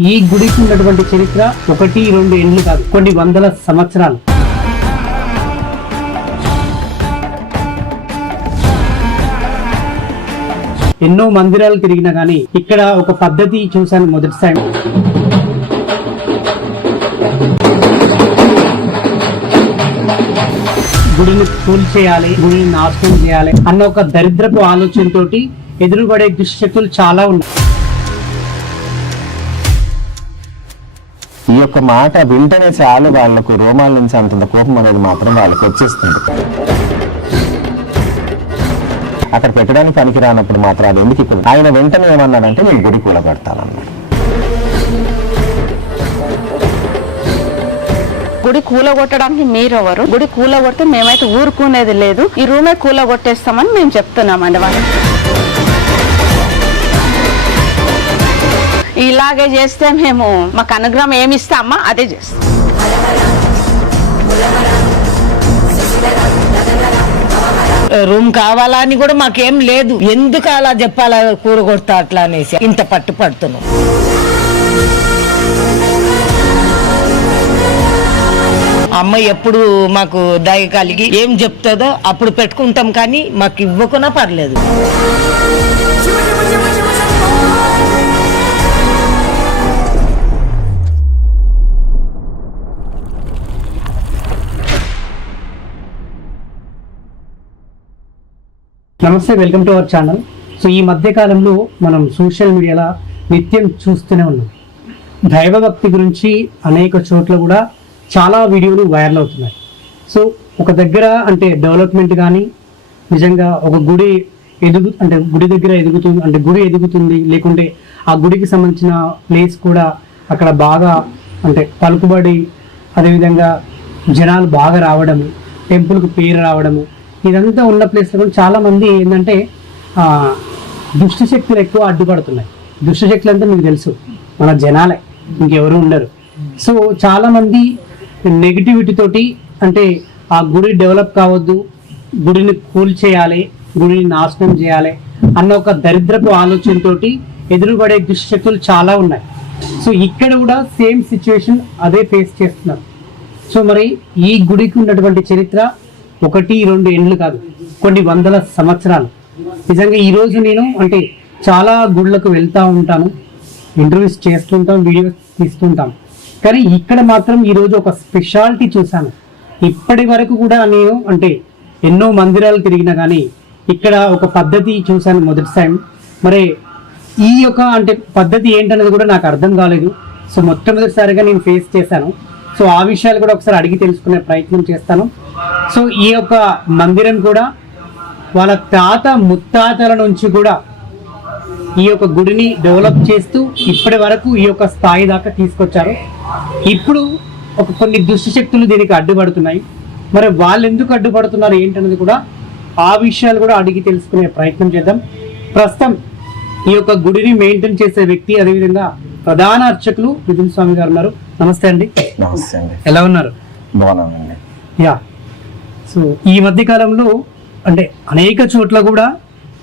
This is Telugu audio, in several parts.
ఈ గుడికి ఉన్నటువంటి చరిత్ర ఒకటి రెండు ఎండ్లు కాదు కొన్ని వందల సంవత్సరాలు. ఎన్నో మందిరాలు తిరిగినా కానీ ఇక్కడ ఒక పద్ధతి చూశాను మొదటిసారి. గుడిని కూల్ చేయాలి గుడిని నాశనం చేయాలి అన్న ఒక దరిద్రపు ఆలోచనతోటి ఎదురుపడే దుశ్శక్తులు చాలా ఉన్నాయి. ఈ యొక్క మాట వింటనే చాలు వాళ్ళకు రోమాల నుంచి అంతంత కోపం అనేది మాత్రం వాళ్ళకి వచ్చేస్తుంది. అక్కడ పెట్టడానికి పనికి రానప్పుడు మాత్రం అది ఎందుకు ఇప్పుడు? ఆయన వెంటనే ఏమన్నాడంటే నేను గుడి కూలబెడతానన్నాడు గుడి కూలగొట్టడానికి మీరెవరు? గుడి కూలగొడితే మేమైతే ఊరుకునేది లేదు. ఈ రూమే కూలగొట్టేస్తామని మేము చెప్తున్నామండి వాళ్ళకి. ఇలాగే చేస్తే మేము మాకు అనుగ్రహం ఏమి ఇస్తామా అదే చేస్తాం. రూమ్ కావాలా అని కూడా మాకేం లేదు. ఎందుకు అలా చెప్పాలా కూర కొడతా అట్లా అనేసి. ఇంత పట్టు పడుతున్నాం. అమ్మ ఎప్పుడు మాకు దయ కలిగి ఏం చెప్తుందో అప్పుడు పెట్టుకుంటాం కానీ మాకు ఇవ్వకున్నా పర్లేదు. నమస్తే welcome to our channel. So ఈ మధ్య కాలంలో మనం సోషల్ మీడియాలో నిత్యం చూస్తూనే ఉన్నాం. దైవభక్తి గురించి అనేక చోట్ల కూడా చాలా వీడియోలు వైరల్ అవుతున్నాయి. సో ఒక దగ్గర అంటే డెవలప్మెంట్ కానీ నిజంగా ఒక గుడి ఎదుగు అంటే గుడి దగ్గర ఎదుగుతుంది అంటే గుడి ఎదుగుతుంది లేకుంటే ఆ గుడికి సంబంధించిన ప్లేస్ కూడా అక్కడ బాగా అంటే పలుకుబడి అదేవిధంగా జనాలు బాగా రావడము టెంపుల్కి పేరు రావడము ఇదంతా ఉన్న ప్లేస్లో కూడా చాలామంది ఏంటంటే దుష్టశక్తులు దుష్ట శక్తులు ఎక్కువ అడ్డుపడుతున్నాయి. దుష్టశక్తులు అంతా అంటే మీకు తెలుసు మన జనాలే ఇంకెవరు ఉండరు. సో చాలామంది నెగిటివిటీ తోటి అంటే ఆ గుడి డెవలప్ కావద్దు గుడిని కూల్ చేయాలి గుడిని నాశనం చేయాలి అన్న ఒక దరిద్రపు ఆలోచనతోటి ఎదురుపడే దుష్టశక్తులు చాలా ఉన్నాయి. సో ఇక్కడ కూడా సేమ్ సిచ్యువేషన్ అదే ఫేస్ చేస్తున్నారు. సో మరి ఈ గుడికి ఉన్నటువంటి చరిత్ర ఒకటి రెండు ఎండ్లు కాదు కొన్ని వందల సంవత్సరాలు. నిజంగా ఈరోజు నేను అంటే చాలా గుళ్ళకు వెళ్తా ఉంటాను ఇంటర్వ్యూస్ చేస్తుంటాం వీడియోస్ తీస్తుంటాం. కానీ ఇక్కడ మాత్రం ఈరోజు ఒక స్పెషాలిటీ చూశాను. ఇప్పటి వరకు కూడా నేను అంటే ఎన్నో మందిరాలు తిరిగినా కానీ ఇక్కడ ఒక పద్ధతి చూశాను మొదటి టైం మరి ఈ యొక్క అంటే పద్ధతి ఏంటనేది కూడా నాకు అర్థం కాలేదు. సో మొట్టమొదటిసారిగా నేను ఫేస్ చేశాను. సో ఆ విషయాలు కూడా ఒకసారి అడిగి తెలుసుకునే ప్రయత్నం చేస్తాను. సో ఈ యొక్క మందిరం కూడా వాళ్ళ తాత ముత్తాతల నుంచి కూడా ఈ యొక్క గుడిని డెవలప్ చేస్తూ ఇప్పటి వరకు ఈ యొక్క స్థాయి దాకా తీసుకొచ్చారు. ఇప్పుడు ఒక కొన్ని దుష్టశక్తులు దీనికి అడ్డుపడుతున్నాయి. మరి వాళ్ళు ఎందుకు అడ్డుపడుతున్నారు ఏంటన్నది కూడా ఆ విషయాలు కూడా అడిగి తెలుసుకునే ప్రయత్నం చేద్దాం. ప్రస్తుతం ఈ యొక్క గుడిని మెయింటైన్ చేసే వ్యక్తి అదేవిధంగా ప్రధాన అర్చకులు మిథున్ స్వామి గారు ఉన్నారు. నమస్తే అండి. నమస్తే అండి. ఎలా ఉన్నారు? బాగున్నానండి యా. సో ఈ మధ్య కాలంలో అంటే అనేక చోట్ల కూడా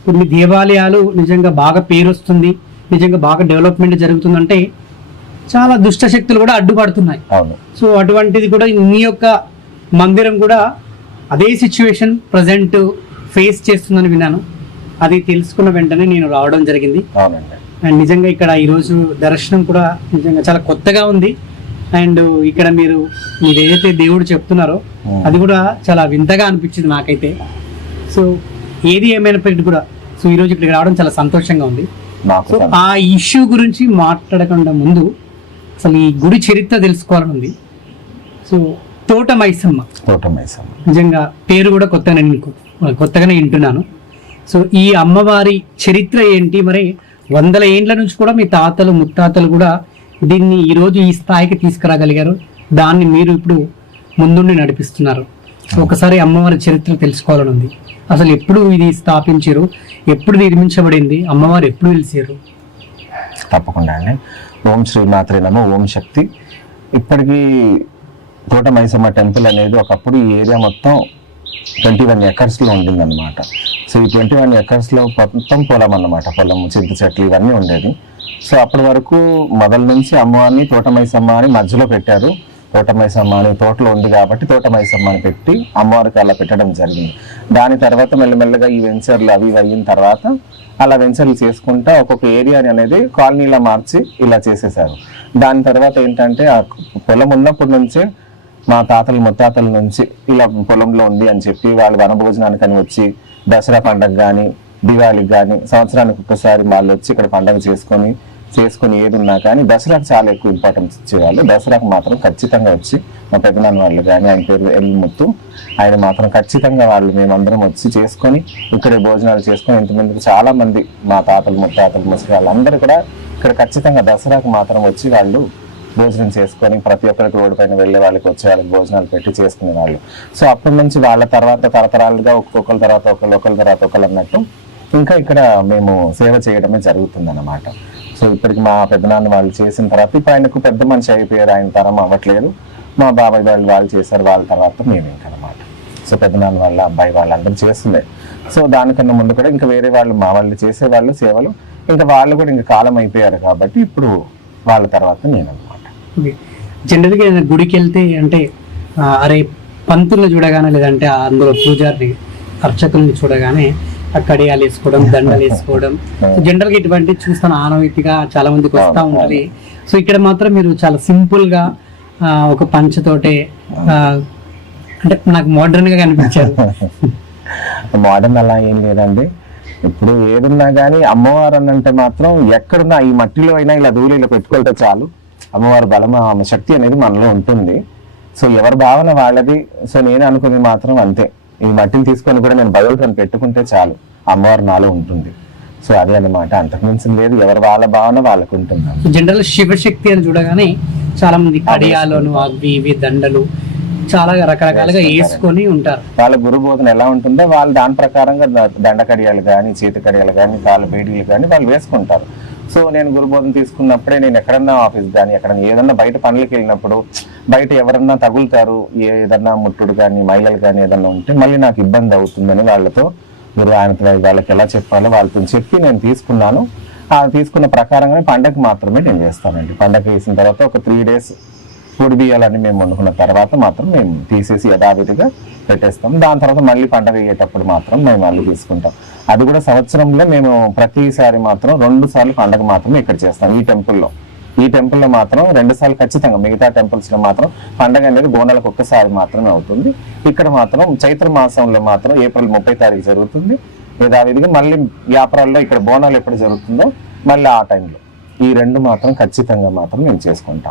కొన్ని దేవాలయాలు నిజంగా బాగా పేరు వస్తుంది నిజంగా బాగా డెవలప్మెంట్ జరుగుతుందంటే చాలా దుష్ట శక్తులు కూడా అడ్డుపడుతున్నాయి. సో అటువంటిది కూడా మీ యొక్క మందిరం కూడా అదే సిచ్యువేషన్ ప్రజెంట్ ఫేస్ చేస్తుందని విన్నాను. అది తెలుసుకున్న వెంటనే నేను రావడం జరిగింది. అవునండి. అండ్ నిజంగా ఇక్కడ ఈరోజు దర్శనం కూడా నిజంగా చాలా కొత్తగా ఉంది. అండ్ ఇక్కడ మీరు మీరు ఏదైతే దేవుడు చెప్తున్నారో. అది కూడా చాలా వింతగా అనిపించింది నాకైతే. సో ఏది ఏమైనప్పటికీ కూడా సో ఈరోజు ఇక్కడికి రావడం చాలా సంతోషంగా ఉంది. సో ఆ ఇష్యూ గురించి మాట్లాడకుండా ముందు అసలు ఈ గుడి చరిత్ర తెలుసుకోవాలని ఉంది. సో తోట మైసమ్మ. తోటమేసం నిజంగా పేరు కూడా కొత్తగానే కొత్తగానే వింటున్నాను. సో ఈ అమ్మవారి చరిత్ర ఏంటి? మరి వందల ఏండ్ల నుంచి కూడా మీ తాతలు ముత్తాతలు కూడా దీన్ని ఈరోజు ఈ స్థాయికి తీసుకురాగలిగారు. దాన్ని మీరు ఇప్పుడు ముందుండి నడిపిస్తున్నారు. ఒకసారి అమ్మవారి చరిత్ర తెలుసుకోవాలని ఉంది. అసలు ఎప్పుడు ఇది స్థాపించారు? ఎప్పుడు నిర్మించబడింది? అమ్మవారు ఎప్పుడు తెలిసారు తప్పకుండా అండి. ఓం శ్రీ మాత్రే నమో ఓం శక్తి. ఇప్పటికీ తోట మైసమ్మ టెంపుల్ అనేది ఒకప్పుడు ఈ ఏరియా మొత్తం ట్వంటీ వన్ ఎకర్స్లో ఉండిందన్నమాట. సో ఈ ట్వంటీ వన్ ఎకర్స్లో మొత్తం పొలం అన్నమాట. పొలం చింత చెట్లు ఇవన్నీ ఉండేది. సో అప్పటి వరకు మొదల నుంచి అమ్మవారిని తోటమైసమ్మ అని మధ్యలో పెట్టారు. తోటమైసమ్మ అని తోటలో ఉంది కాబట్టి తోటమైసమ్మ అని పెట్టి అమ్మవారికి అలా పెట్టడం జరిగింది. దాని తర్వాత మెల్లమెల్లగా ఈ వెంచర్లు అవి అయిన తర్వాత అలా వెంచర్లు చేసుకుంటా ఒక్కొక్క ఏరియాని అనేది కాలనీలా మార్చి ఇలా చేసేసారు. దాని తర్వాత ఏంటంటే ఆ పొలం ఉన్నప్పటి నుంచే మా తాతలు ముత్తాతల నుంచి ఇలా పొలంలో ఉంది అని చెప్పి వాళ్ళు వనభోజనానికి అని వచ్చి దసరా పండగ కానీ దివాళికి కానీ సంవత్సరానికి ఒక్కసారి వాళ్ళు వచ్చి ఇక్కడ పండగ చేసుకొని చేసుకొని ఏది ఉన్నా కానీ దసరాకు చాలా ఎక్కువ ఇంపార్టెన్స్ ఇచ్చేవాళ్ళు. దసరాకు మాత్రం ఖచ్చితంగా వచ్చి మా పెద్దనాన్న వాళ్ళు కానీ ఆయన పేరు ఎల్ముత్తు ఆయన మాత్రం ఖచ్చితంగా వాళ్ళు మేమందరం వచ్చి చేసుకొని ఇక్కడే భోజనాలు చేసుకొని ఇంతమందికి చాలా మంది మా తాతలు ముత్తాతలు ముసలి వాళ్ళందరూ కూడా ఇక్కడ ఖచ్చితంగా దసరాకు మాత్రం వచ్చి వాళ్ళు భోజనం చేసుకొని ప్రతి ఒక్కరికి రోడ్డు పైన వెళ్ళే వాళ్ళకి వచ్చే వాళ్ళకి భోజనాలు పెట్టి చేసుకునే వాళ్ళు. సో అప్పటి నుంచి వాళ్ళ తర్వాత తరతరాలుగా ఒక్కొక్కరి తర్వాత ఒకళ్ళు ఒకళ్ళ తర్వాత ఒకళ్ళు అన్నట్టు ఇంకా ఇక్కడ మేము సేవ చేయడమే జరుగుతుంది అన్నమాట సో ఇప్పటికి మా పెద్దనాన్న వాళ్ళు చేసిన తర్వాత ఇప్పుడు ఆయనకు పెద్ద మనిషి అయిపోయారు. ఆయన తరం అవ్వట్లేదు. మా బాబాయ్ వాళ్ళు వాళ్ళు చేశారు. వాళ్ళ తర్వాత మేము ఇంకా అనమాట సో పెద్దనాన్న వాళ్ళ అబ్బాయి వాళ్ళందరూ చేస్తుండే. సో దానికన్నా ముందు కూడా ఇంకా వేరే వాళ్ళు మా వాళ్ళు చేసేవాళ్ళు సేవలు. ఇంకా వాళ్ళు కూడా ఇంకా కాలం అయిపోయారు కాబట్టి ఇప్పుడు వాళ్ళ తర్వాత నేను అనమాట జనరల్గా ఏదైనా గుడికి వెళ్తే అంటే అరే పంతుల్ని చూడగానే లేదంటే అందులో పూజారిని అర్చకుల్ని చూడగానే ఆ కడియాలు వేసుకోవడం దండలు వేసుకోవడం. జనరల్గా ఇటువంటి చూస్తాను ఆనవాయితీగా చాలా మందికి వస్తూ ఉంటది. సో ఇక్కడ మాత్రం మీరు చాలా సింపుల్గా ఆ, ఒక పంచతోటే అంటే నాకు మోడర్న్గా కనిపించారు. మోడర్న్ అలా ఏం లేదండి. ఇప్పుడు ఏదున్నా కానీ అమ్మవారు అని అంటే మాత్రం ఎక్కడున్నా ఈ మట్టిలో అయినా ఇలా ఇలా పెట్టుకుంటే చాలు. అమ్మవారి బలం ఆమె శక్తి అనేది మనలో ఉంటుంది. సో ఎవరి భావన వాళ్ళది. సో నేను అనుకునేది మాత్రం అంతే. ఈ మట్టిని తీసుకొని కూడా నేను బదులుకొని పెట్టుకుంటే చాలు. అమ్మవారు నాలో ఉంటుంది. సో అదే అన్నమాట. అంతకుమించి లేదు. ఎవరి వాళ్ళ భావన వాళ్ళకు ఉంటుంది. జనరల్ శివశక్తి అని చూడగానే చాలా మంది కడియాలను అవి ఇవి దండలు చాలా రకరకాలుగా వేసుకొని ఉంటారు. వాళ్ళ గురు బోధన ఎలా ఉంటుందో వాళ్ళు దాని ప్రకారంగా దండ కడియాలు కానీ చేతి కడియాలు కానీ కాళ్ళ బేడీలు కానీ వాళ్ళు వేసుకుంటారు. సో నేను గురుబోధన తీసుకున్నప్పుడే నేను ఎక్కడన్నా ఆఫీస్ కానీ ఎక్కడన్నా ఏదన్నా బయట పనులకి వెళ్ళినప్పుడు బయట ఎవరన్నా తగులుతారు ఏదన్నా ముట్టుడు కానీ మహిళలు కానీ ఏదన్నా ఉంటే మళ్ళీ నాకు ఇబ్బంది అవుతుందని వాళ్ళతో గురు ఆయన వాళ్ళకి ఎలా చెప్పాలో వాళ్ళతో చెప్పి నేను తీసుకున్నాను. ఆ తీసుకున్న ప్రకారంగానే పండగ మాత్రమే నేను చేస్తానండి. పండగ వేసిన తర్వాత ఒక త్రీ డేస్ పూడి బియ్యాలని మేము వండుకున్న తర్వాత మాత్రం మేము తీసేసి యథావిధిగా పెట్టేస్తాం. దాని తర్వాత మళ్ళీ పండగ అయ్యేటప్పుడు మాత్రం మేము మళ్ళీ తీసుకుంటాం. అది కూడా సంవత్సరంలో మేము ప్రతిసారి మాత్రం రెండు సార్లు పండగ మాత్రం ఇక్కడ చేస్తాం. ఈ టెంపుల్లో ఈ టెంపుల్లో మాత్రం రెండు సార్లు ఖచ్చితంగా మిగతా టెంపుల్స్లో మాత్రం పండగ అనేది బోనాలకు ఒక్కసారి మాత్రమే అవుతుంది. ఇక్కడ మాత్రం చైత్ర మాసంలో మాత్రం ఏప్రిల్ ముప్పై తారీఖు జరుగుతుంది. యథావిధిగా మళ్ళీ వ్యాపారాల్లో ఇక్కడ బోనాలు ఎప్పుడు జరుగుతుందో మళ్ళీ ఆ టైంలో ఈ రెండు మాత్రం ఖచ్చితంగా మాత్రం మేము చేసుకుంటాం.